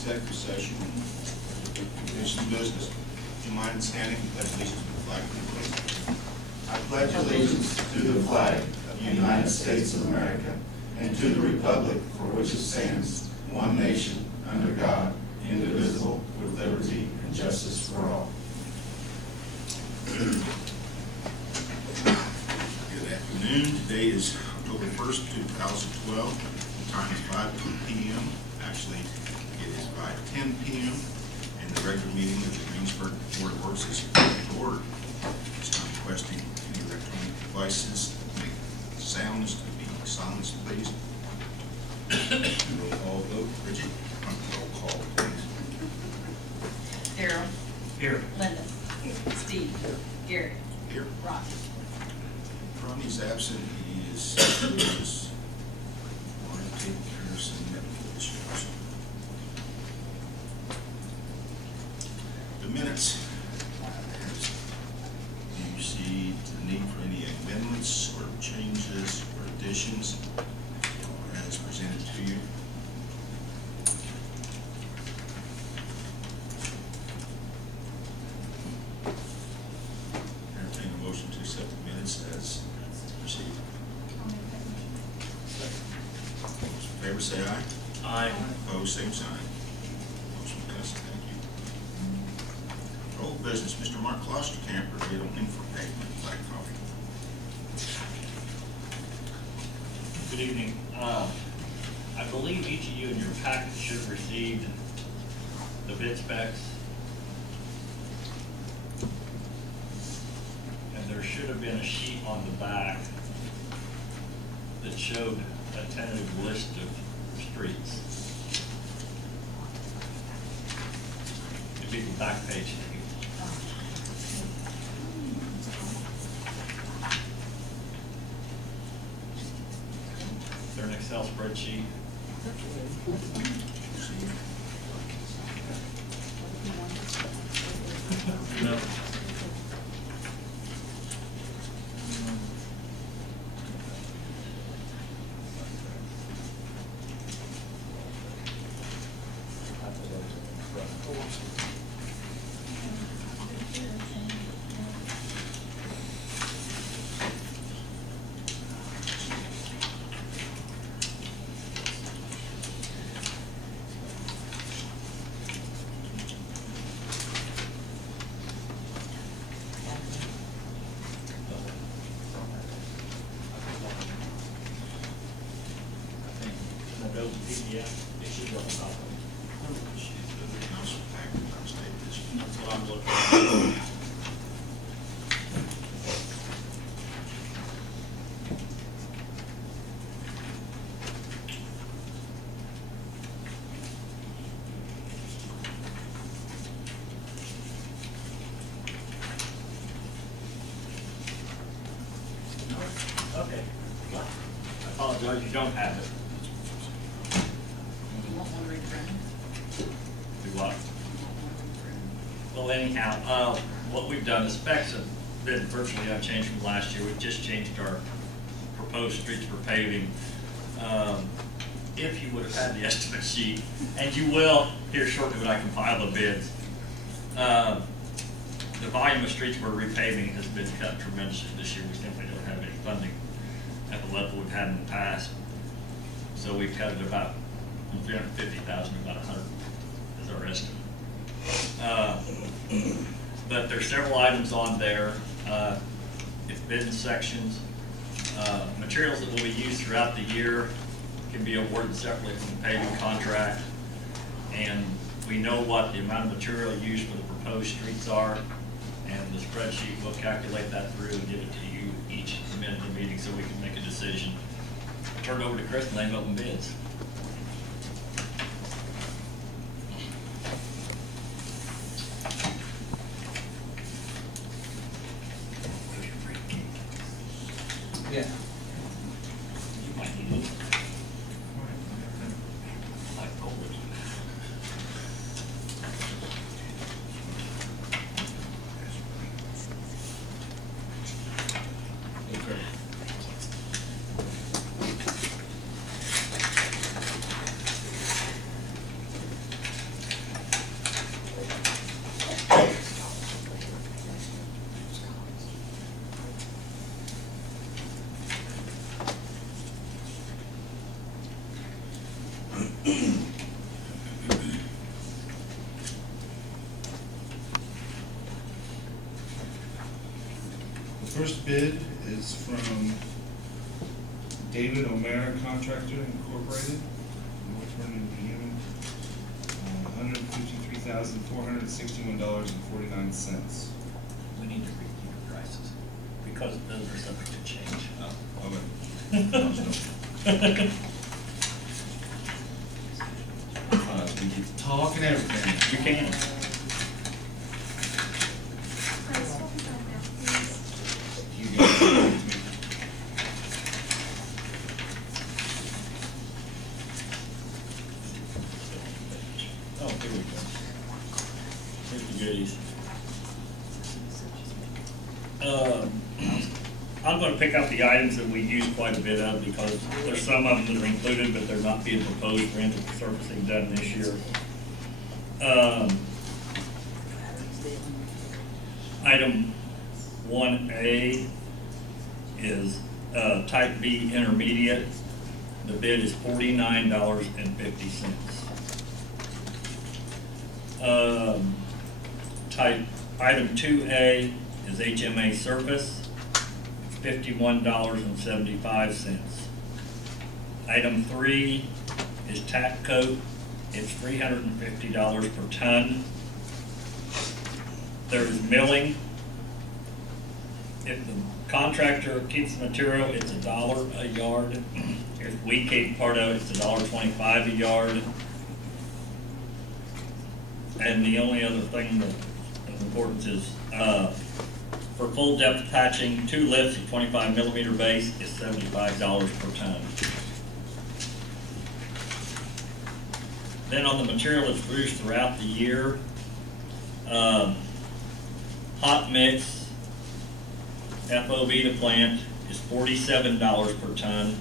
executive session to do some business. Do you mind standing and pledge allegiance to the flag, please? I pledge allegiance to the flag of the United States of America and to the republic for which it stands, one nation, under God, indivisible, with liberty and justice for all. Good afternoon. Today is October 1st, 2012. The time is 5 p.m. Actually, it is 5:10 p.m. And the regular meeting of the Greensburg Board of Works is called to order. It's time requesting any electronic devices make sounds to be silenced, please. Roll call vote. Bridgett, roll call, please. Darrell. Here. Linda. Steve. Gary. Here. Ron. Ronnie's absent. He is going to take care of some medical issues. The minutes. Do you see the need for any amendments or changes or additions as presented to you? Entertain a motion to accept the minutes as received. Those in favor say aye. Aye. Opposed, same sign. Motion passes. Thank you. Old business, Mr. Mark Klosterkamper, bid opening for pavement blacktop. Good evening. I believe each of you in your package should have received the bid specs. And there should have been a sheet on the back that showed a tentative list of streets. It'd be the back page. They're an Excel spreadsheet. No. PDF. It should be on top of it. That's what I'm looking at. Okay. I apologize, you don't have it. Do what? Well, anyhow, what we've done, the specs have been virtually unchanged from last year. We've just changed our proposed streets for paving. If you would have had the estimate sheet, and you will here shortly when I compile the bids, the volume of streets we're repaving has been cut tremendously this year. We simply don't have any funding at the level we've had in the past. So we've cut it about from 350,000 to about 100 is our estimate. But there's several items on there. It's bid sections. Materials that will be used throughout the year can be awarded separately from the paving contract. And we know what the amount of material used for the proposed streets are. And the spreadsheet will calculate that through and give it to you each minute of the meeting so we can make a decision. Turn it over to Chris and they open bids. Yeah. You might need it. Like gold. Okay. first bid is from David O'Mara Contractor Incorporated, Northern Indiana, $153,461.49. We need to review prices, because those are subject to change. Okay. We get to talk and everything. You can. You guys give it to me. Oh, here we go. Here's the goodies. I'm going to pick out the items that we use quite a bit of, because there's some of them that are included, but they're not being proposed for intersurfacing done this year. Item 1A is type B intermediate. The bid is $49.50. Item 2A is HMA surface. It's $51.75. Item 3 is tack coat. It's $350 per ton. There's milling. If the contractor keeps the material, it's $1 a yard. If we keep part of it, it's $1.25 a yard. And the only other thing that of importance is, for full depth patching, 2 lifts of 25 millimeter base is $75 per ton. Then on the material that's produced throughout the year, hot mix, FOB to plant, is $47 per ton,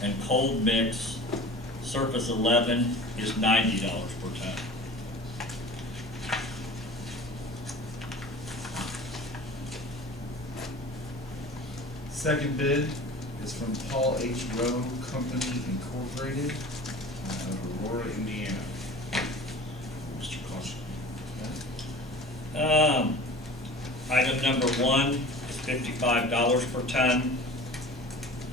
and cold mix, surface 11, is $90 per ton. Second bid is from Paul H. Rowe Company Incorporated, of Aurora, Indiana. Mr. Caution. Item number 1 is $55 per ton.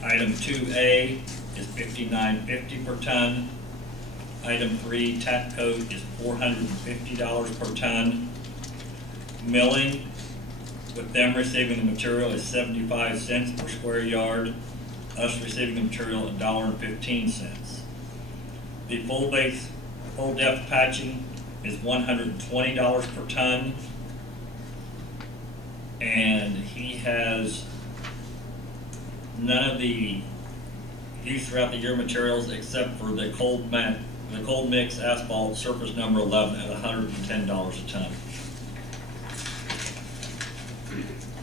Item 2A is $59.50 per ton. Item 3, tack coat, is $450 per ton. Milling, with them receiving the material, is 75 cents per square yard. Us receiving the material, $1.15. The full depth patching is $120 per ton. And he has none of the used throughout the year materials except for the cold mix asphalt surface number 11 at $110 a ton.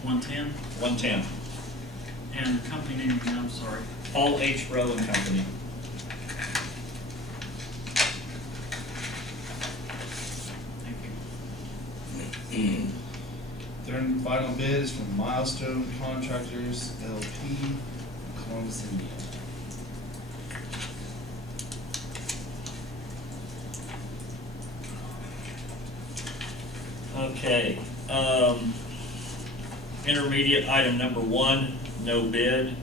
110? 110. And the company name again, I'm sorry. Paul H. Rowe and Company. Thank you. Third and final bid is from Milestone Contractors LP, Columbus, Indiana. Okay. Intermediate item number 1, no bid.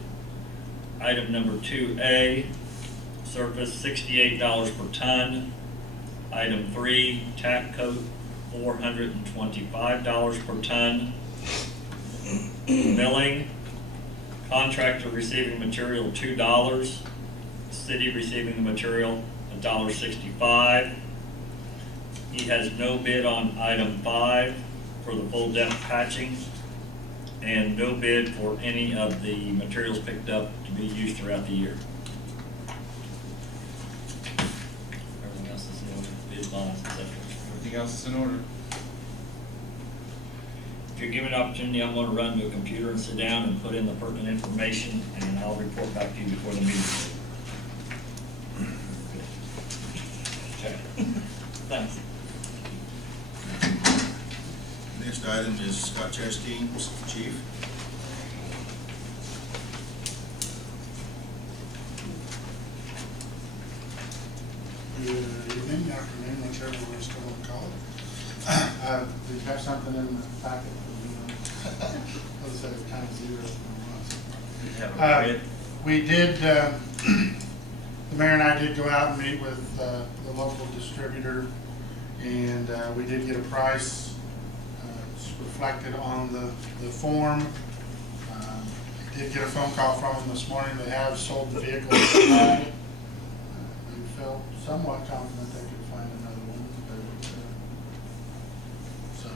Item number 2A, surface $68 per ton. Item 3, tack coat, $425 per ton. Milling, contractor receiving material $2, city receiving the material $1.65. He has no bid on item 5 for the full depth patching, and no bid for any of the materials picked up to be used throughout the year. Everything else is in order, bid bonds, etc. Everything else is in order. If you're given an opportunity, I'm going to run to a computer and sit down and put in the pertinent information, and I'll report back to you before the meeting. Okay. Thanks. Next item is Scott Chasteen, Chief. Good evening, afternoon, whichever way you still want to call it. We have something in the packet for you. Let's say it's kind of zero. We have a bid. We did, the mayor and I did go out and meet with the local distributor, and we did get a price. It's reflected on the form. Did get a phone call from them this morning. They have sold the vehicle. They felt somewhat confident they could find another one. But, so,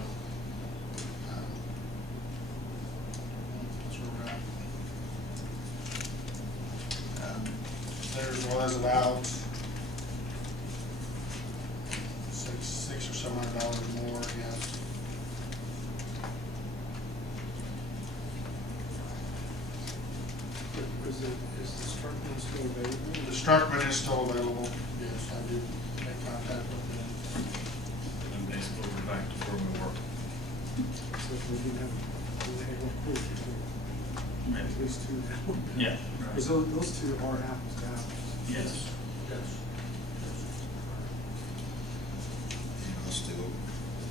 that's where we're at. Theirs was about six or $700 more, I guess. Is the Struckman still available? The Struckman is still available. Yes, I did make contact with them. And basically, we're back to where we were. So we didn't have one quote, at least two now. Yeah. Because those two are apples to apples. Yes. Yes. You know, still,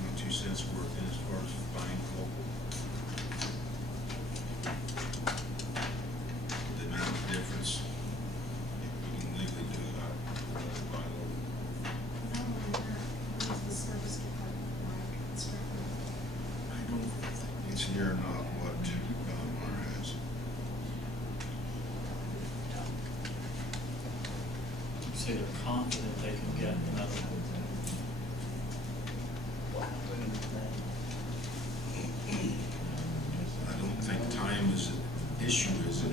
my 2 cents worth in as far as buying local. The amount of difference, if we can legally do it, I'd rather buy local. Not only that, where's the service department, like, inspector? I don't think it's near not what Belmar has. So they're confident they can get another one. I don't think time is an issue, is it?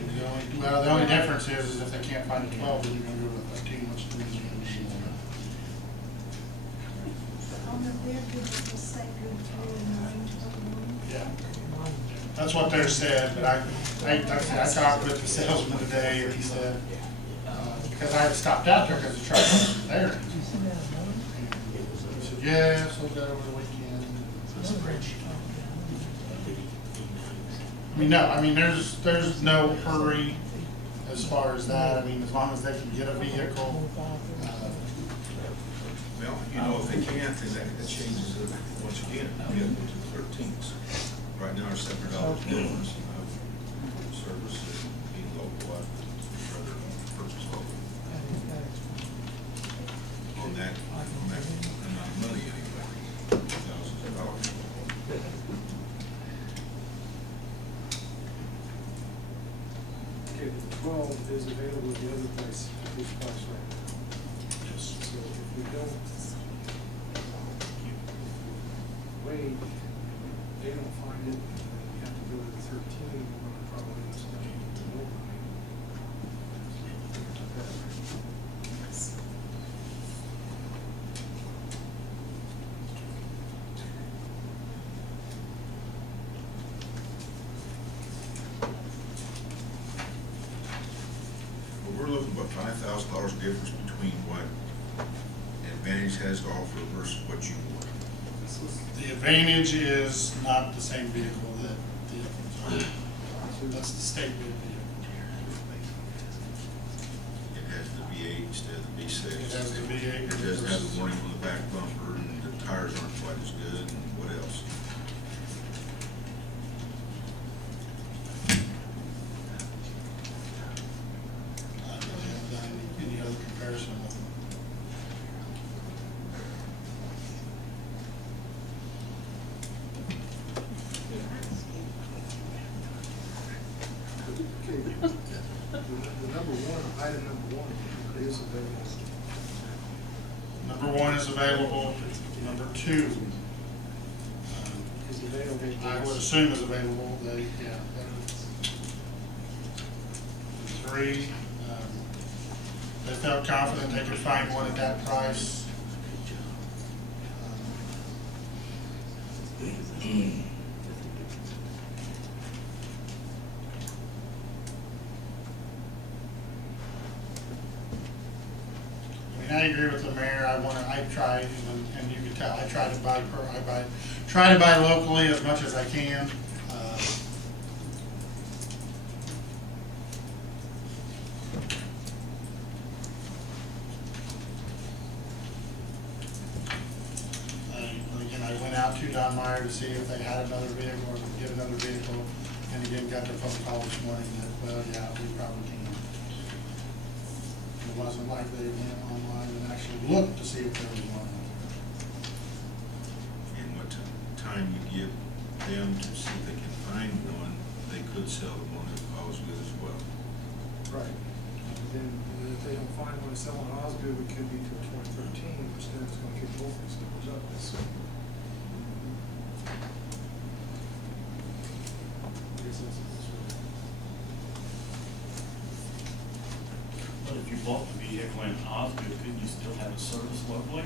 Well, the only difference is if they can't find a 12, then you're going to go to a 13, which means you're going to be On the bid, did it say good through 9 to 1? yeah. That's what they're said, but I talked with the salesman today, and he said, because I had stopped out there because the truck wasn't there. And he said, yes, we'll go over the weekend. I mean, there's no hurry as far as that. I mean, as long as they can get a vehicle. Well, you know, if they can't, then that changes it once again, we have to go to the 13th. Right now, our $700 difference in service and being local, I'd rather purchase local. On that amount of money anyway, thousands of dollars. Okay, the 12 is available at the other place at this price right now. Yes. So if we don't wait, they don't find it, and we have to go to the 13, we're gonna probably end up spending more money. Well, we're looking, what, $5,000 difference between what Advantage has to offer versus what you want. The Advantage is not the same vehicle that that's the state bid vehicle. It has the V8 instead of the V6. It has the V8. It doesn't have the warning on the back bumper, and the tires aren't quite as good, and what else? I really haven't done any other comparison with them. Okay, the number one, item number one is available. Number 1 is available. Number 2, Is available. I would assume is available. They, yeah. 3, they felt confident they could find one at that price. I agree with the mayor. I tried, and you can tell, I try to buy locally as much as I can. Again, I went out to to Don Meyer to see if they had another vehicle or could get another vehicle. And again, got the phone call this morning that, well, yeah, we probably can. It wasn't like they went online and actually looked to see if there was one. And what time you give them to see if they can find one, they could sell the one that Osgood as well. Right. And then if they don't find one selling Osgood, we could be to 2013, which then is gonna kick both these numbers up. So, I guess that's really. But if you bought the vehicle in Osgood, couldn't you still have it serviced locally?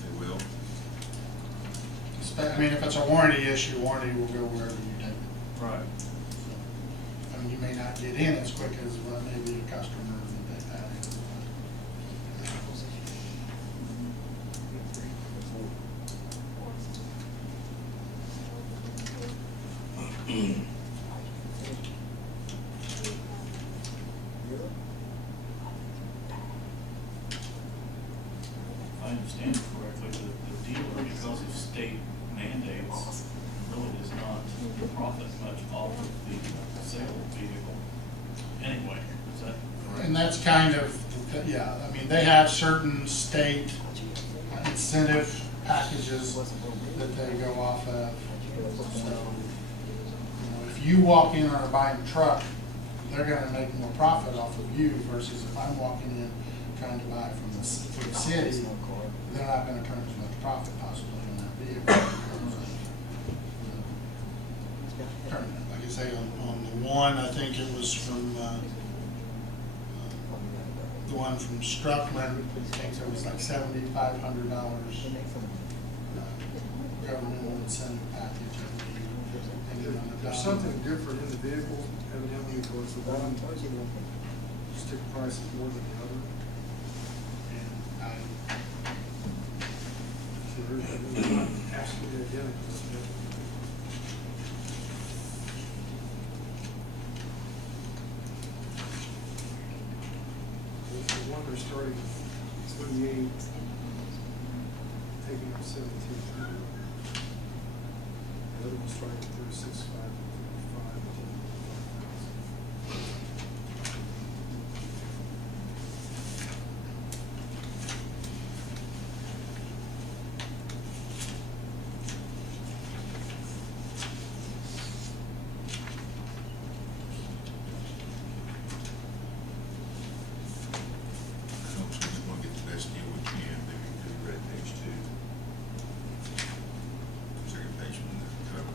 They will. I mean, if it's a warranty issue, warranty will go wherever you take it. Right. I mean, you may not get in as quick as what maybe a customer that they've had. If I understand correctly, the dealer, because of state mandates, really does not profit much off of the sale of the vehicle anyway. Is that correct? And that's kind of, yeah, I mean, they have certain state incentive packages that they go off of. So, you know, if you walk in or buying a truck, they're gonna make more profit off of you versus if I'm walking in trying to buy from the city, they're not gonna turn as much profit possibly on that vehicle. Like I say, on the one, I think it was from, the one from Struckman, I think it was like $7,500 governmental incentive package. And then on the There's something different in the vehicle, evidently, because the one stick price is more than the other. So they're not absolutely identical. The one they're starting 28, taking up 17. The other one's starting at 36.5 and 55,000. Folks, we just want to get the best deal we can. Maybe we could read page 2. Second page from the cover.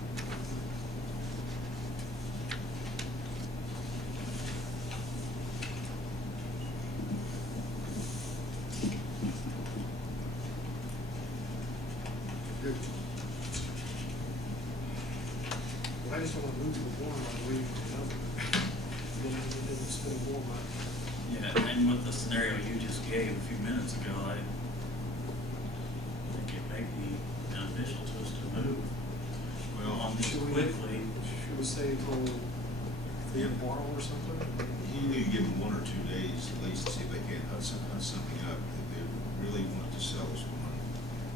Good. Well, I just don't want to move to the one while waiting for the other. Then spend more money. Yeah, and with the scenario you just gave a few minutes ago, I think it may be beneficial to us to move on these Should we- quickly. Should we say till tomorrow or something? You need to give them 1 or 2 days at least to see if they can't hunt something up. If they really want to sell us one,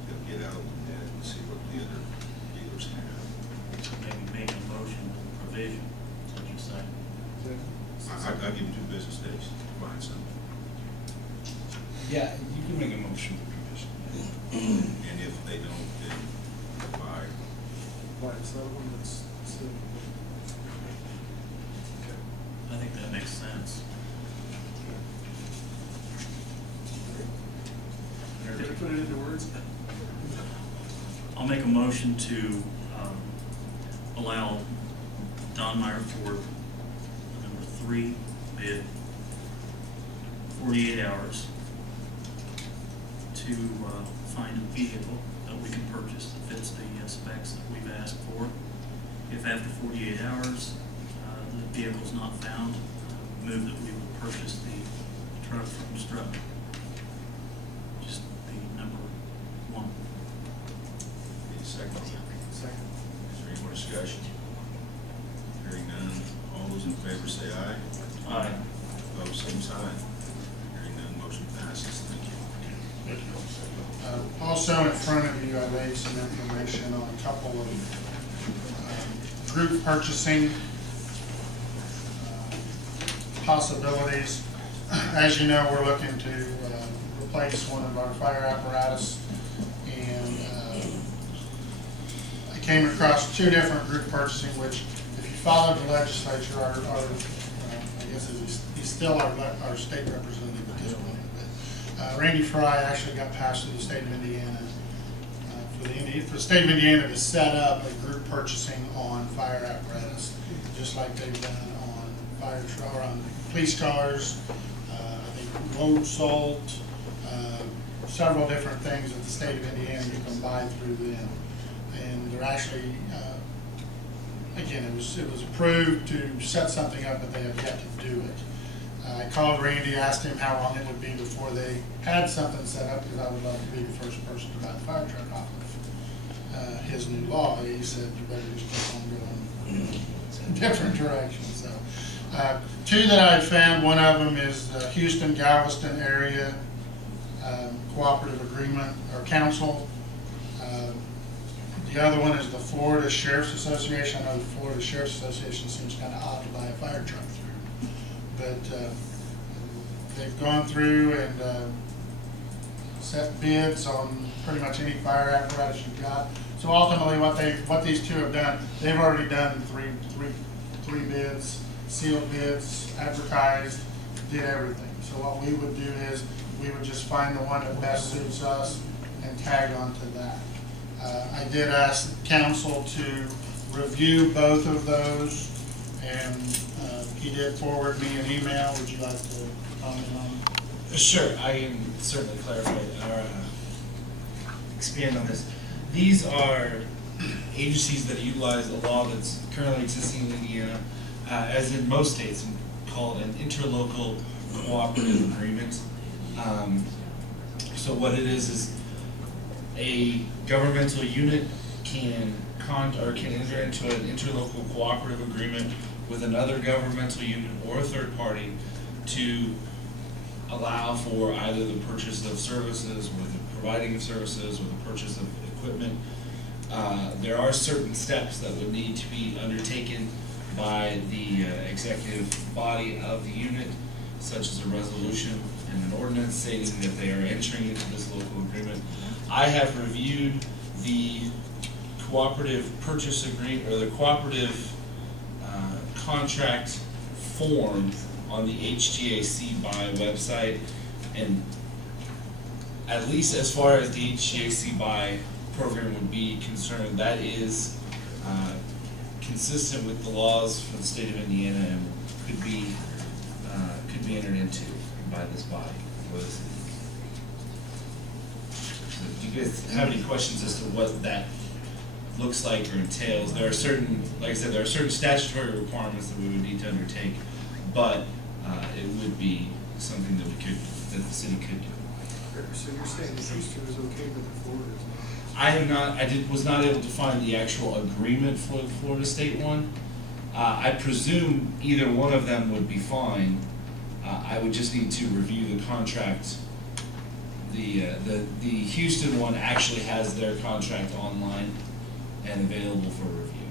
they'll get out of the net and see what the other dealers have. Maybe make a motion with provision, is what you're saying. I'll give them 2 business days to find something. Yeah, you can make a motion for provision. And if they don't, then buy. Why, it's that one that's still. I think that makes sense. Did you put it into words? I'll make a motion to allow Don Meyer Ford, number 3 bid, 48 hours to find a vehicle that we can purchase that fits the specs that we've asked for. If after 48 hours the vehicle's not found, move that we would purchase the truck from Strutman. Just the number 1. Need a second? Second. Is there any more discussion? Hearing none, all those in favor say aye. Aye. Opposed, same sign. Hearing none, motion passes. Thank you. Also in front of you, I laid some information on a couple of group purchasing possibilities. As you know, we're looking to replace one of our fire apparatus, and I came across two different group purchasing, which if you followed the legislature, I guess he's still our state representative at this point. But Randy Fry actually got passed through the state of Indiana for the state of Indiana to set up a group purchasing on fire apparatus, just like they've done on fire truck, or on police cars, I think road salt, several different things in the state of Indiana you can buy through them. And they're actually, again, it was approved to set something up, but they have yet to do it. I called Randy, asked him how long it would be before they had something set up, because I would love to be the first person to buy the fire truck off of his new law. He said, you better just keep on going in a different direction. So, two that I found, one of them is the Houston-Galveston area cooperative agreement or council. The other one is the Florida Sheriff's Association. I know the Florida Sheriff's Association seems kind of odd to buy a fire truck through, but they've gone through and set bids on pretty much any fire apparatus you've got. So ultimately, what these two have done, they've already done three bids, sealed bids, advertised, did everything. So what we would do is we would just find the one that best suits us and tag onto that. I did ask council to review both of those, and he did forward me an email. Would you like to comment on it? Sure, I can certainly clarify or expand on this. These are agencies that utilize the law that's currently existing in Indiana, as in most states, called an interlocal cooperative agreement. So what it is a governmental unit can enter into an interlocal cooperative agreement with another governmental unit or a third party to allow for either the purchase of services, or the providing of services, or the purchase of equipment. There are certain steps that would need to be undertaken by the executive body of the unit, such as a resolution and an ordinance stating that they are entering into this local agreement. I have reviewed the cooperative purchase agreement, or the cooperative contract form on the HGAC buy website, and at least as far as the HGAC buy program would be concerned, that is consistent with the laws for the state of Indiana and could be entered into by this body. So do you guys have any questions as to what that looks like or entails? There are certain, like I said, there are certain statutory requirements that we would need to undertake, but it would be something that that the city could do. So you're saying Houston is okay, but the Florida is not? Was not able to find the actual agreement for the Florida State one. I presume either one of them would be fine. I would just need to review the contract. The Houston one actually has their contract online and available for review.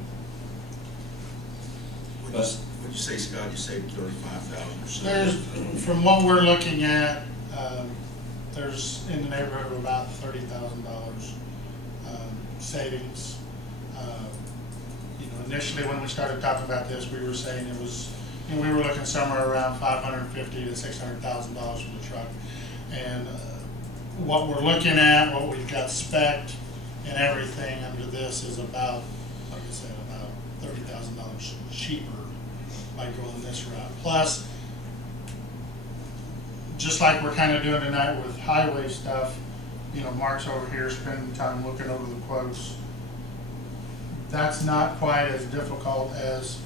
Would you say, Scott, you saved $35,000 or so? There's, from what we're looking at, there's in the neighborhood of about $30,000 savings. Initially when we started talking about this, we were saying it was, we were looking somewhere around $550,000 to $600,000 for the truck. And what we're looking at, what we've got spec'd and everything under this is about, like I said, about $30,000 cheaper by going this route. Plus, just like we're kind of doing tonight with highway stuff, Mark's over here spending time looking over the quotes. That's not quite as difficult as,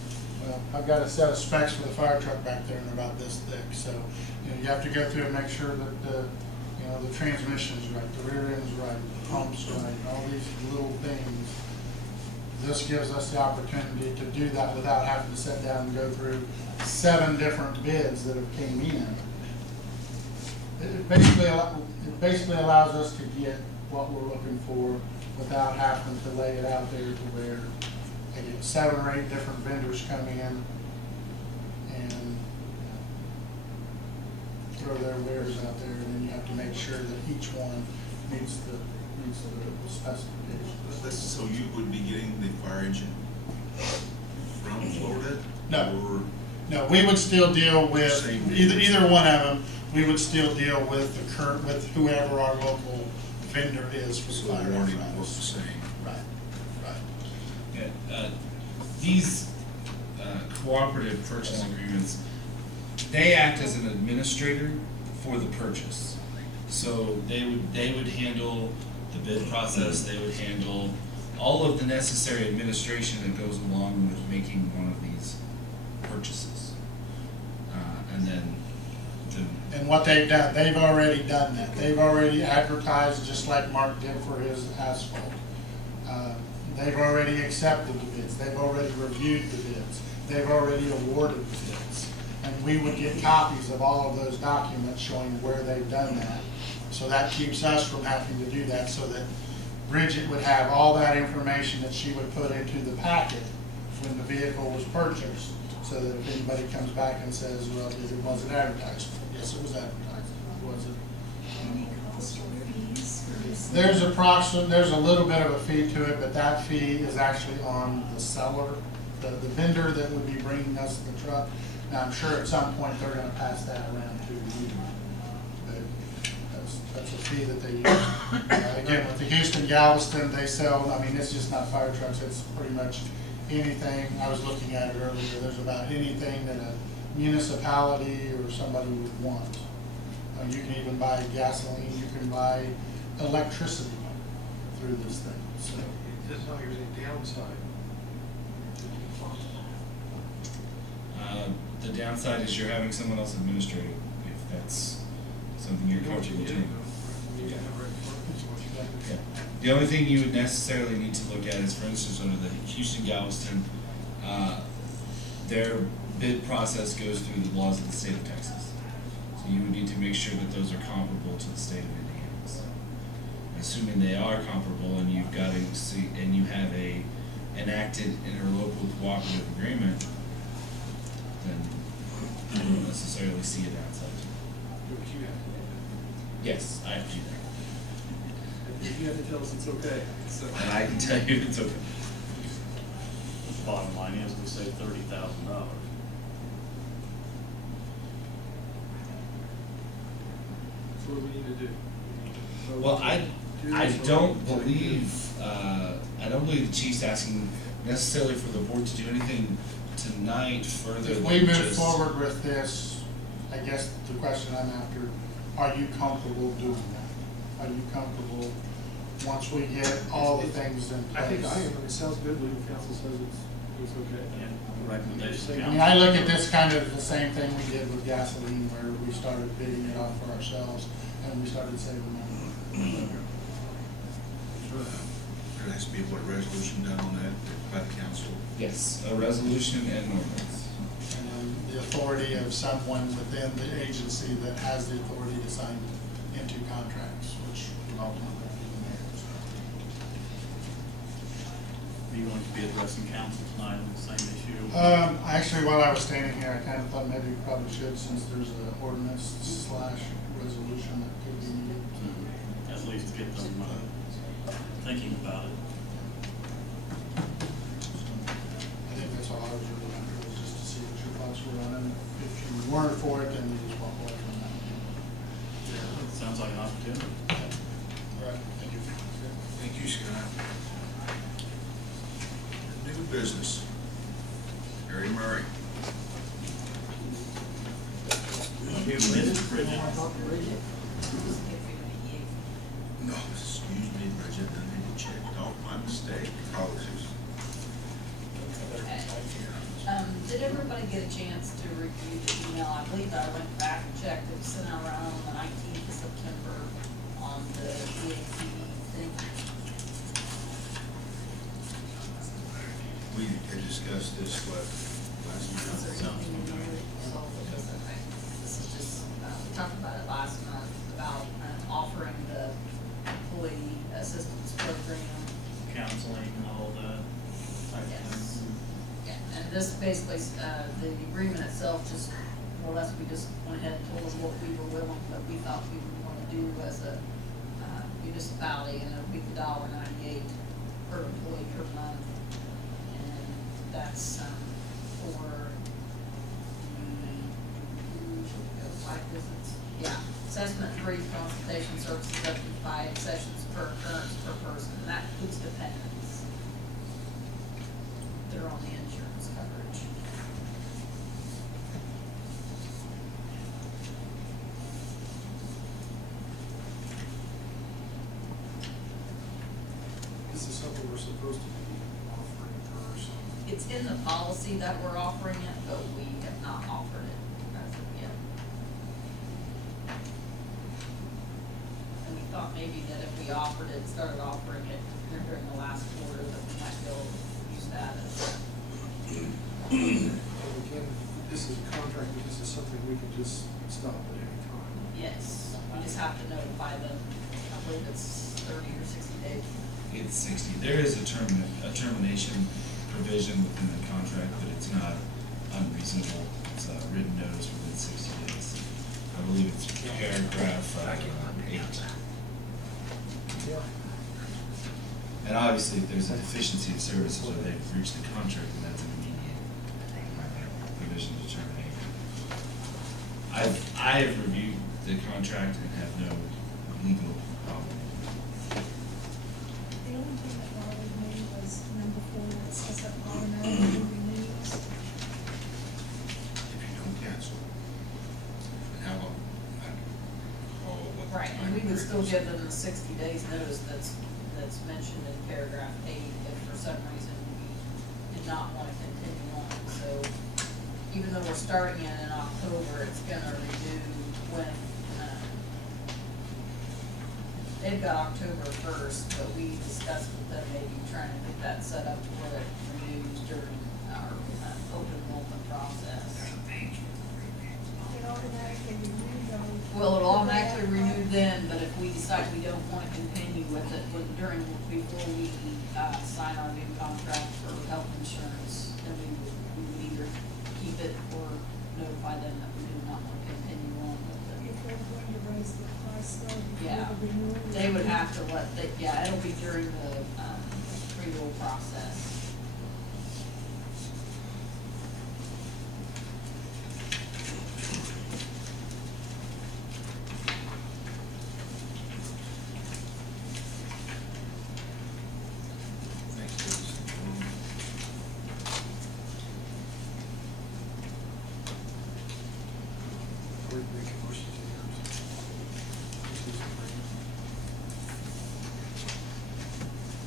well, I've got a set of specs for the fire truck back there and they're about this thick. So, you have to go through and make sure that the transmission's right, the rear end's right, the pump's right, all these little things. This gives us the opportunity to do that without having to sit down and go through 7 different bids that have came in. It basically allows us to get what we're looking for without having to lay it out there to where I get 7 or 8 different vendors come in and throw their wares out there, and then you have to make sure that each one meets the specifications. So you would be getting the fire engine from Florida? No. No, we would still deal with, Same. either one of them, we would still deal with with whoever our local vendor is for the So fire the warranty apparatus. works the same? Right, right. Yeah, these cooperative purchasing agreements, they act as an administrator for the purchase. So they would handle the bid process, they would handle all of the necessary administration that goes along with making one of these purchases. And then And what they've done, they've already done that. They've already advertised, just like Mark did for his asphalt. They've already accepted the bids. They've already reviewed the bids. They've already awarded the bids. And we would get copies of all of those documents showing where they've done that. So that keeps us from having to do that, so that Bridgett would have all that information that she would put into the packet when the vehicle was purchased, so that if anybody comes back and says, well, it wasn't advertised. Yes, it was advertised. Was it? Any cost or fees for this? There's a little bit of a fee to it, but that fee is actually on the seller, the vendor that would be bringing us the truck. Now, I'm sure at some point they're gonna pass that around to you. But that's a fee that they use. Again, with the Houston Galveston, they sell, I mean, it's just not fire trucks, it's pretty much anything. I was looking at it earlier, there's about anything that a municipality or somebody would want. You can even buy gasoline, you can buy electricity through this thing, so. Is this how there's a downside? the downside is you're having someone else administrate it, if that's something you're comfortable doing. Yeah. The only thing you would necessarily need to look at is, for instance, under the Houston Galveston, their bid process goes through the laws of the state of Texas. So you would need to make sure that those are comparable to the state of Indiana. So, assuming they are comparable, and you've got to see, and you have a enacted interlocal cooperative agreement, then you don't necessarily see a downside. Yes, I have to do that. You have to tell us it's okay. So. And I can tell you it's okay. The bottom line is we save $30,000. So what do we need to do? Well, I don't believe the chief's asking necessarily for the board to do anything tonight further If than we move just- forward with this, I guess the question I'm after, are you comfortable doing that? Are you comfortable once we get all the things in place? I think I am, and it sounds good, legal counsel says it's okay. Yeah, recommendation. I mean, I look at this kind of the same thing we did with gasoline, where we started bidding it off for ourselves, and we started saving money. There has to be a resolution done on that by the council. Yes, a resolution and an ordinance. And then the authority of someone within the agency that has the authority to sign into contracts, which would ultimately be the mayor. Are you going to be addressing council tonight on the same issue? Actually, while I was standing here, I kind of thought maybe we probably should, since there's an ordinance / resolution that could be needed. At least get them thinking about it. I think that's all I was really after, was just to see what your thoughts were on it. If you weren't for it, then you just walk away from that. Sounds like an opportunity. All right, thank you. Thank you, Scott. New business. Harry Murray. Few minutes, Bridgett. No, excuse me, Bridgett, I need to check off my mistake. Apologies. Did everybody get a chance to review the email? I believe I went back and checked. It was sent out around on the 19th of September on the EATV thing. We had discussed this, last Is there year? anything in there that you saw that was okay? This is just, we talked about it last month, about offering the employee this basically, the agreement itself just, more or less, we just went ahead and told them what we were willing, what we thought we would want to do as a municipality, and it would be the $1.98 per employee per month. And that's, for the site visits. Yeah, assessment and brief consultation services up to 5 sessions per occurrence per person, and that includes dependents. They're on the insurance coverage. This is something we're supposed to be offering or something. It's in the policy that we're offering it, but we have not offered it as of yet. And we thought maybe that if we offered it, started offering it during the last quarter, that we might be able to use that as And again, this is a contract, but this is something we can just stop at any time. yes, we just have to notify them. I believe it's 30 or 60 days. It's 60. There is a termination provision within the contract, but it's not unreasonable. It's a written notice within 60 days. I believe it's paragraph 8. Yeah. And obviously, if there's a deficiency of services or they've breached the contract, then that's an immediate provision to terminate. I have reviewed the contract and have no legal problem. The only thing that bothered me was number 4, where it says that automatically renews. If you don't cancel, and how long? Right, and we would still give them the 60 days notice that's mentioned in paragraph 8 if for some reason we did not want to continue on. So even though we're starting it in October, it's gonna renew when, they've got October 1st, but we discussed with them maybe trying to get that set up to where it renews during our open enrollment process. It automatically renewed though. Well, it'll automatically renew then, but if we decide we don't want to continue with it before we sign our new contract for health insurance, then we would either keep it or notify them that we do not want to continue on with it. If they're going to raise the price though, Yeah, before the renewal. they would have to it'll be during the renewal process. Next is, We're making motion to yours. This is agreement.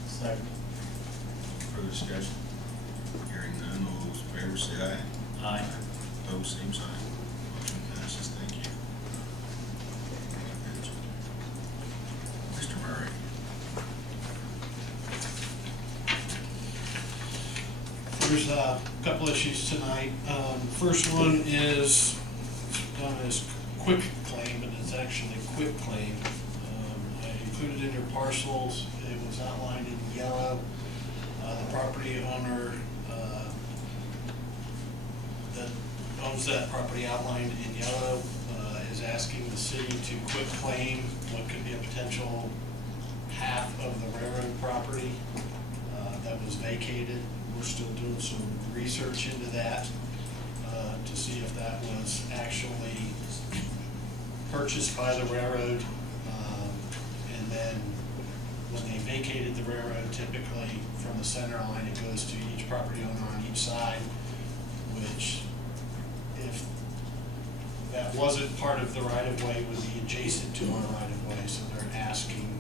Second. further discussion? Hearing none, all those in favor say aye. Aye. Opposed, same sign. Motion passes, thank you. Mr. Murray. There's a couple issues tonight. First one is done as quick claim, but it's actually quit claim. I included in your parcels, it was outlined in yellow. The property owner that owns that property outlined in yellow is asking the city to quit claim what could be a potential half of the railroad property that was vacated. We're still doing some research into that to see if that was actually purchased by the railroad. And then when they vacated the railroad, typically from the center line, it goes to each property owner on each side, which if that wasn't part of the right-of-way, would be adjacent to our right-of-way. So they're asking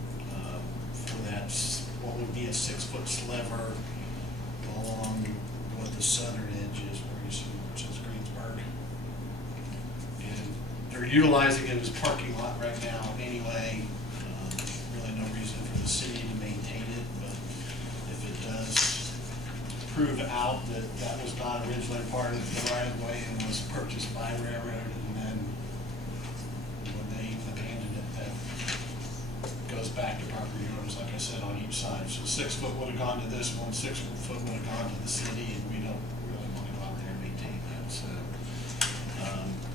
for that, what would be a 6-foot sliver along what the southern edge is, where you see, which is Greensburg. And they're utilizing it as parking lot right now anyway. Really no reason for the city to maintain it, but if it does prove out that that was not originally part of the right of way and was purchased by railroad, and then when they abandoned it, that goes back to property owners, like I said, on each side. So 6 foot would have gone to this one, 6 foot would have gone to the city, and we don't really want to go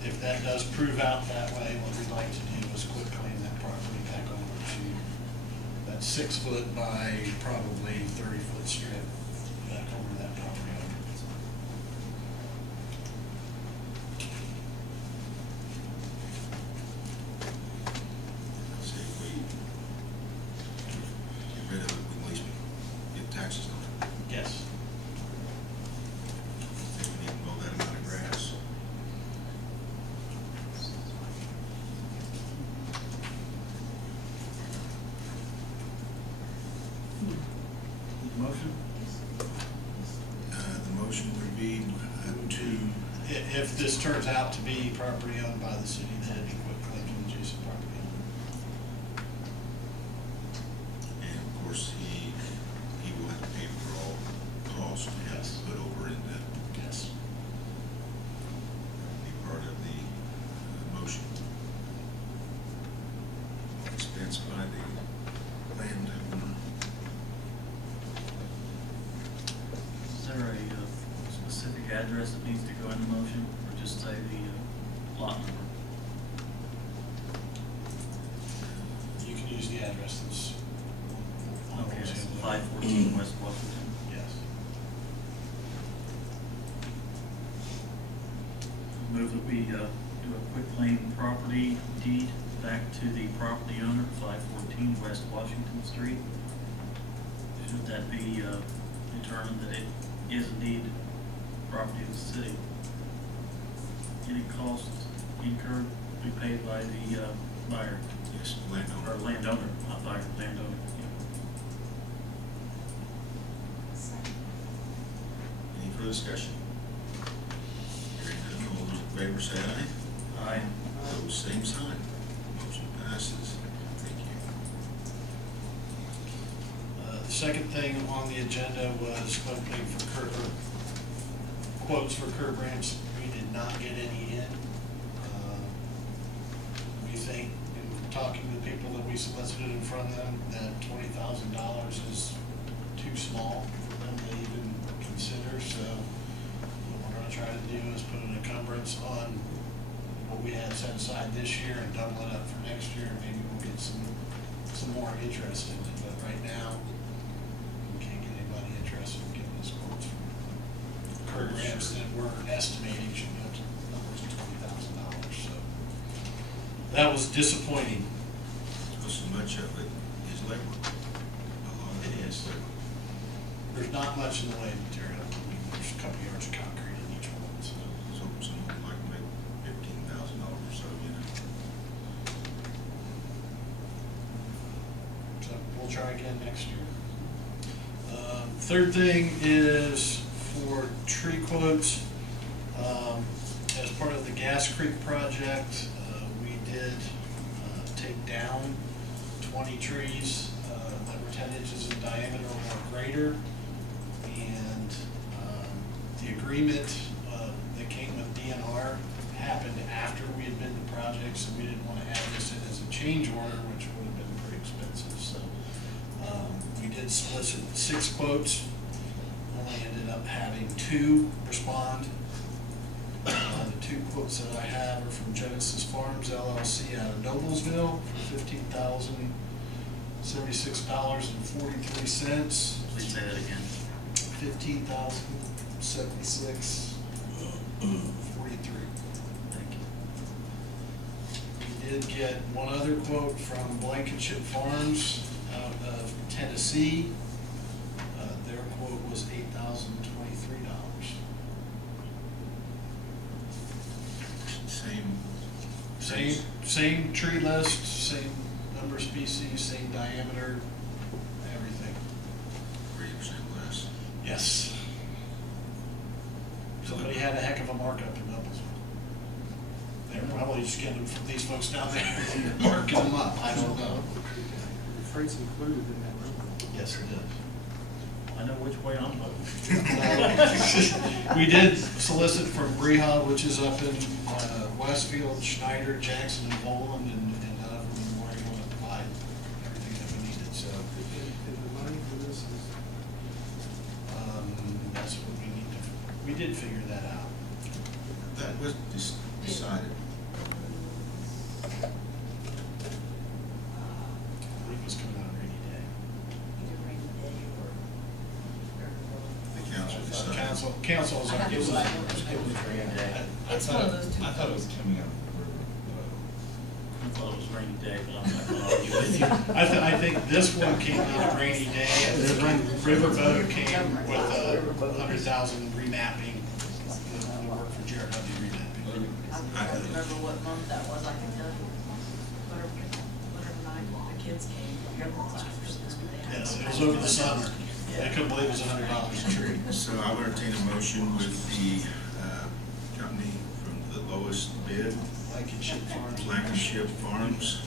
if that does prove out that way, what we'd like to do is quit claim that property back over to that 6 foot by probably 30-foot strip back over to that property owner. See if we get rid of it, we can at least get taxes on it. Yes. I think we need to mow that amount of grass. Motion? The motion would be to, If this turns out to be property owned by the city, then it'd be quit claiming adjacent property owner. and of course, he will have to pay for all costs he has to put over in that, Yes. be part of the motion. Expense by the landowner. Is there a specific address that needs to go in the motion, or just say the lot number? You can use the address that's on Okay, those it's envelopes. 514 West Washington. Yes. Move that we do a quick claim property deed back to the property owner, 514 West Washington Street. Should that be determined that it is indeed property of the city. Any costs incurred be paid by the buyer, Yes, or landowner. landowner, not buyer, landowner. Any further discussion? Hearing none, all those in favor say aye. Aye. Those same sign. Motion passes. Thank you. The second thing on the agenda was opening for quotes for curb ramps. We did not get any in. We think, in talking to the people that we solicited in front of them, that $20,000 is too small for them to even consider. So what we're gonna try to do is put an encumbrance on what we had set aside this year and double it up for next year, and maybe we'll get some more interest in it. But right now, we can't get anybody interested in giving us quotes for curb ramps that we're estimating should go to numbers of $20,000. So that was disappointing. So much of it is labor. A lot of it is labor. There's not much in the way of material. I mean, there's a couple yards of concrete in each one, so. So someone like to make $15,000 or so, you know. So we'll try again next year. Third thing is for tree quotes. As part of the Gas Creek project, we did take down 20 trees that were 10 inches in diameter or greater. And the agreement that came with DNR happened after we had bid the project, so we didn't want to add this in as a change order, which would have been pretty expensive. So we did solicit 6 quotes, only ended up having 2 respond. The 2 quotes that I have are from Genesis Farms LLC out of Noblesville for $15,076.43. Please say that again. $15,076.43. Thank you. We did get one other quote from Blankenship Farms out of Tennessee. Their quote was $8,023. Same tree list, same number of species, same diameter, everything. 30% less. Yes. Somebody had a heck of a markup in Noblesville. They're probably just getting them from these folks down there, marking them up, I don't know. The freight's included in that number. Yes, it did. I know which way I'm voting. We did solicit from Breha, which is up in Westfield, Schneider, Jackson, and Boland, and none of them were able to provide everything that we needed, so. And the money for this is, That's what we need to, we did figure that out. That was just decided? I believe it was coming out rainy day. Either rainy day or. The council decided. Council was I have to arguing. decide. It was rainy day. It's one of those two. I thought it was coming out of the river. I thought it was rainy day, but I'm not gonna argue with you. I think this one came in a rainy day, and Riverboat came with a 100,000 remapping, the work for Jared Hubby remapping. I don't remember what month that was, I can tell you. Whatever night the kids came, the government classes. Yes, it was over the summer. I couldn't believe it was $100 a tree. So I would entertain a motion with the company from the lowest bid, Blankenship Farms. Blankenship Farms.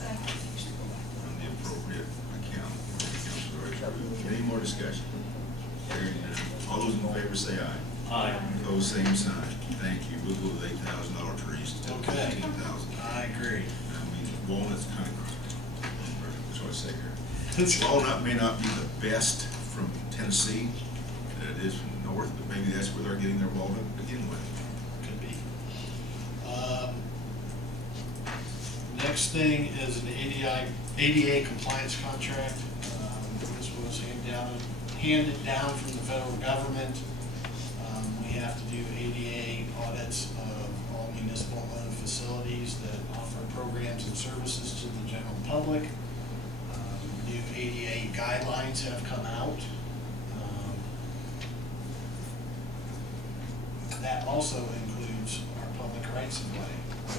On the appropriate account. Council already approved. Any more discussion? Hearing none. All those in favor say aye. Aye. Those same sign. Thank you. We'll go with $8,000 trees instead of Okay. $15,000. I agree. I mean, walnut's kind of, what's what I say here? Walnut may not be the best from Tennessee, that it is from the north, but maybe that's where they're getting their walnut to begin with. Could be. Next thing is an ADA compliance contract. This was handed down from the federal government. We have to do ADA audits of all municipal owned facilities that offer programs and services to the general public. New ADA guidelines have come out. That also includes our public rights of way,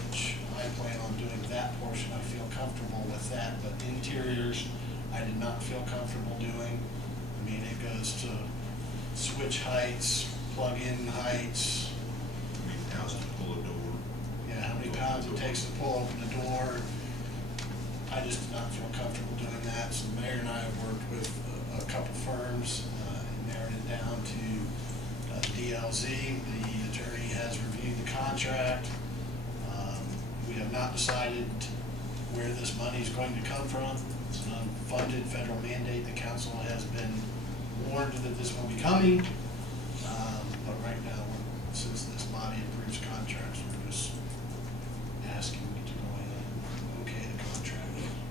which I plan on doing that portion. I feel comfortable with that, but interiors, I did not feel comfortable doing. I mean, it goes to switch heights, plug-in heights, How many thousand to pull a door? yeah, how many pounds it takes to pull open the door. I just did not feel comfortable doing that, so the mayor and I have worked with a couple firms and narrowed it down to DLZ. The attorney has reviewed the contract. We have not decided where this money is going to come from. It's an unfunded federal mandate. The council has been warned that this will be coming. But right now, since this body approves contracts, we're just asking to go ahead and okay the contract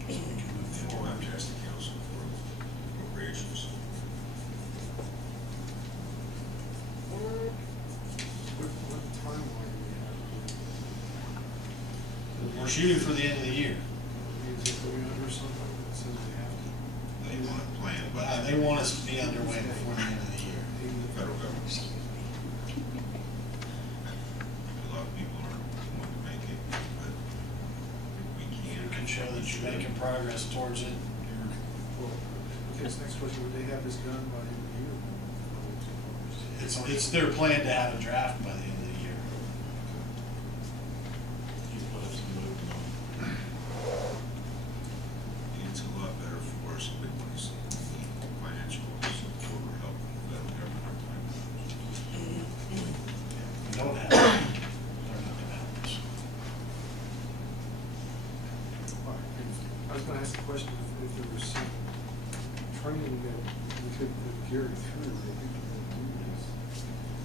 so we can move And we'll forward. have to ask the council for appropriations. What timeline do we have? We're shooting for the end of the year. Is it going under something that says we have to? They want to plan, but They want us to be underway before the end of the year. the federal government. A lot of people aren't going to make it, but if we You can can. show that you're making progress towards it. Well, okay, this next question, would they have this done by the end of the year? It's their plan to have a draft by the end of the year. You put up some movement on. It's a lot better for us if we see financial support or help from the federal government. We don't have it. They're not gonna help us. All right, I was gonna ask the question if there was some training that we could put Gary through that we could do this.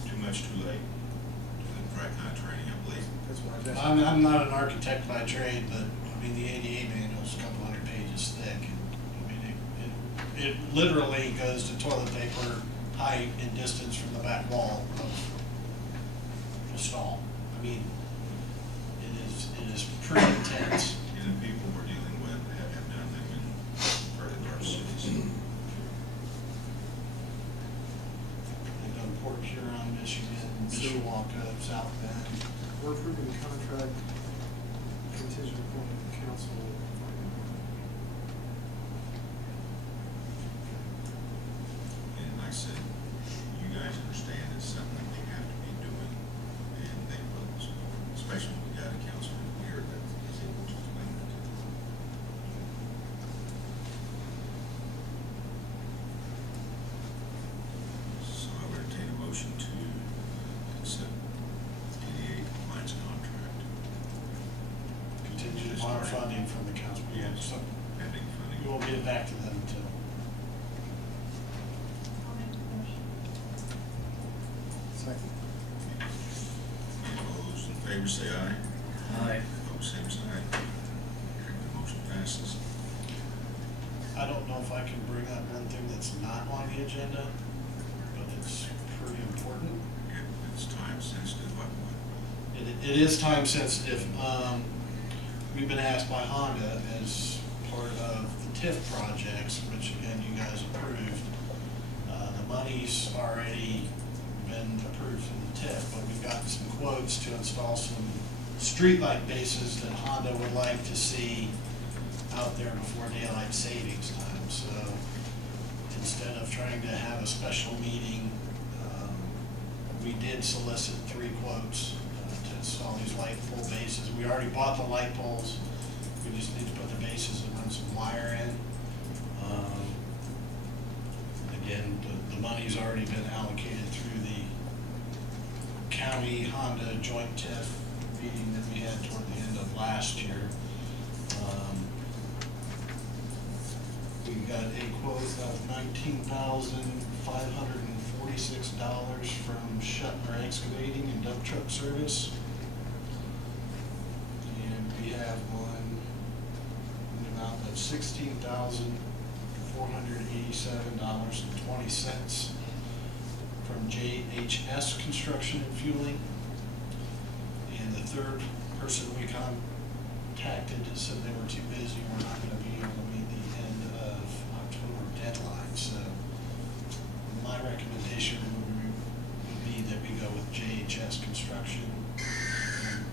Too much, too late. The right kind of training, I believe. That's what I was asking. I'm not an architect by trade, but I mean, the ADA manual is a couple hundred pages thick. And I mean, it literally goes to toilet paper height and distance from the back wall of the stall. I mean, it is pretty intense. And the people we're dealing with have done them in very large cities. They've done Port Huron, Michigan, Mishawaka, South Bend. We're approving the contract contingent upon the council. And like I said, you guys understand it's something that they have to be doing, and they will, especially when we got a councilman here that is able to explain it to them. So I would entertain a motion to accept the ADA compliance contract. Contingent upon funding from the council. So Pending funding. we won't get it back to them until. I'll make the motion. Second. All those in favor say aye. Aye. Opposed, same sign. Carried. The motion passes. I don't know if I can bring up one thing that's not on the agenda, but it's pretty important. It's time sensitive, what? It is time sensitive. We've been asked by Honda as part of the TIF projects, which again you guys approved. The money's already been approved from the TIF, but we've gotten some quotes to install some streetlight bases that Honda would like to see out there before daylight savings time. So instead of trying to have a special meeting, we did solicit 3 quotes to install these light pole bases. We already bought the light poles. We just need to put the bases and run some wire in. Again, the money's already been allocated through the county Honda joint TIF meeting that we had toward the end of last year. We got a quote of $19,546 from Shuttner Excavating and Dump Truck Service. And we have one in the amount of $16,487.20 from JHS Construction and Fueling. And the third person we contacted said they were too busy, we're not going to be able to meet the end of October deadline. So my recommendation would be that we go with JHS Construction,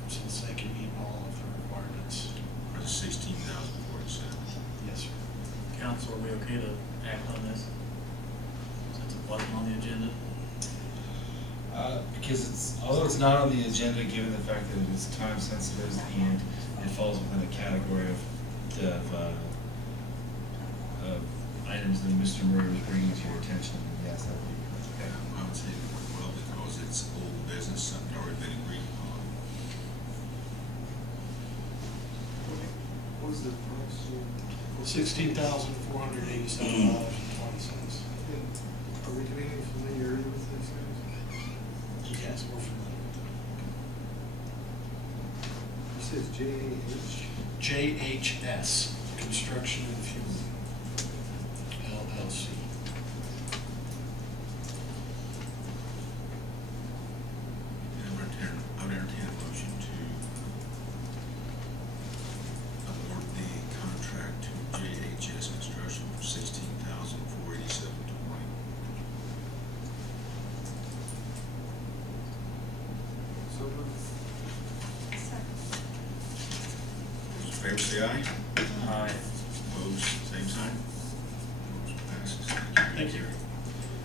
since they can meet all of the requirements. For the 16,047. Yes, sir. Council, are we okay to act on this? Since it wasn't on the agenda? Because although it's not on the agenda, given the fact that it is time sensitive and it falls within the category of items that Mr. Murray was bringing to your attention, yes, that would be okay. I would say it would work well because it's old business, something already been agreed upon. What was the price? $16,487.20. Are we getting any familiarity with these guys? Yes, we're familiar. You said JH? JHS Construction and Fueling, LLC. And I would entertain a motion to award the contract to JHS Construction for $16,487.20. So moved. Second. Those in favor say aye. Aye. Opposed, same sign. Motion passes. Thank you.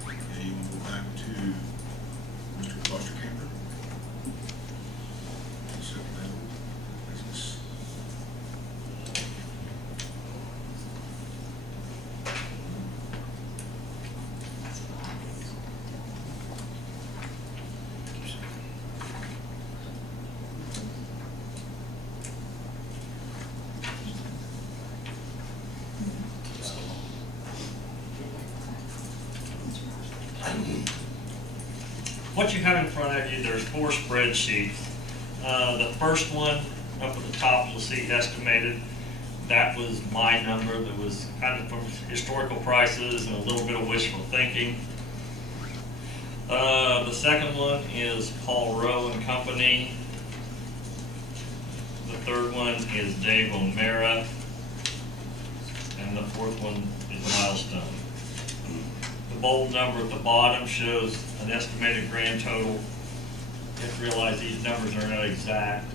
Okay, you want to go back to Mr. Foster Camper? Accept that old business. What you have in front of you, there's 4 spreadsheets. The first one, up at the top, you'll see estimated. That was my number that was kind of from historical prices and a little bit of wishful thinking. The second one is Paul Rowe and Company. The third one is Dave O'Mara. And the fourth one is Milestone. The bold number at the bottom shows an estimated grand total. You have to realize these numbers are not exact.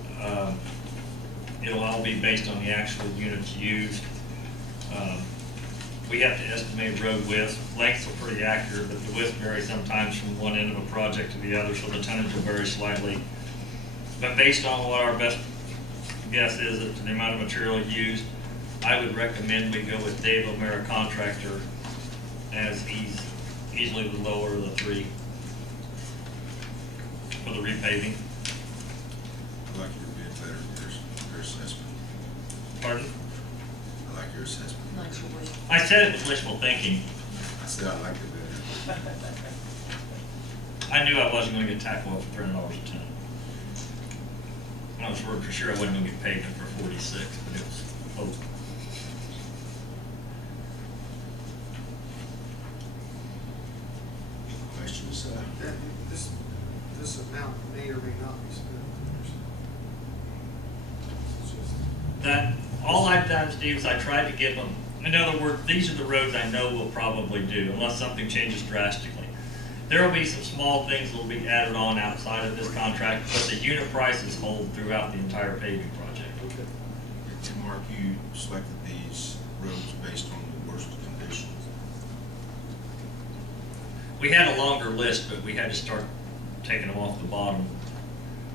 It'll all be based on the actual units used. We have to estimate road widths. Lengths are pretty accurate, but the width varies sometimes from one end of a project to the other, so the tonnage will vary slightly. But based on what our best guess is as to the amount of material used, I would recommend we go with Dave O'Mara Contractor, as he's easily the lower of the 3 for the repaving. I like your bid better, your assessment. Pardon? I like your assessment. Not your wish. I said it was wishful thinking. I said I like it better. I knew I wasn't gonna get tack oil for $300 a ton. I was for sure I wasn't gonna get pavement for 46, but it was hope. Questions? That, this amount may or may not be spent. It's just- That, all I've done, Steve, is I tried to give them, in other words, these are the roads I know we'll probably do, unless something changes drastically. There will be some small things that will be added on outside of this contract, but the unit prices hold throughout the entire paving project. Okay. And Mark, you selected these roads based on the worst conditions. We had a longer list, but we had to start taking them off the bottom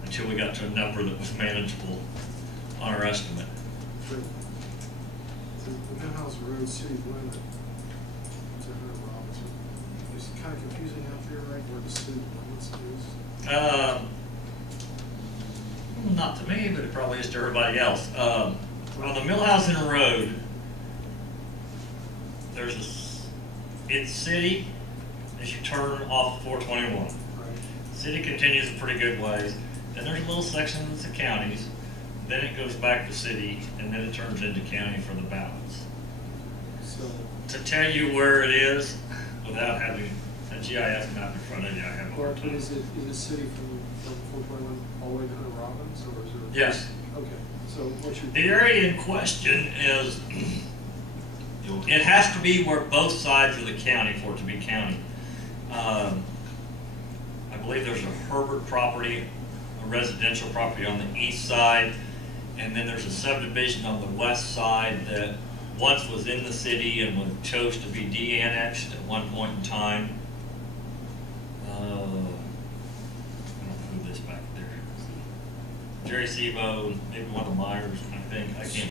until we got to a number that was manageable on our estimate. But the Millhouse Road City limit, to Robinson, is kind of confusing out there, right, where the city limits is? Not to me, but it probably is to everybody else. On the Millhausen Road, there's it's city as you turn off 421. Right. City continues a pretty good ways. Then there's a little section that's the counties. Then it goes back to city, and then it turns into county for the balance. So, To tell you where it is without having a GIS map in front of you, I have a or hard time. is it city from 421 all the way to Hunter Robbins, or is it? Yes. Okay, so what's your? The area in question is, it has to be where both sides of the county for it to be county. I believe there's a Herbert property, a residential property on the east side, and then there's a subdivision on the west side that once was in the city and was chose to be de-annexed at one point in time. I don't know who this back there. Jerry Sebo, maybe one of the Myers, I think. I can't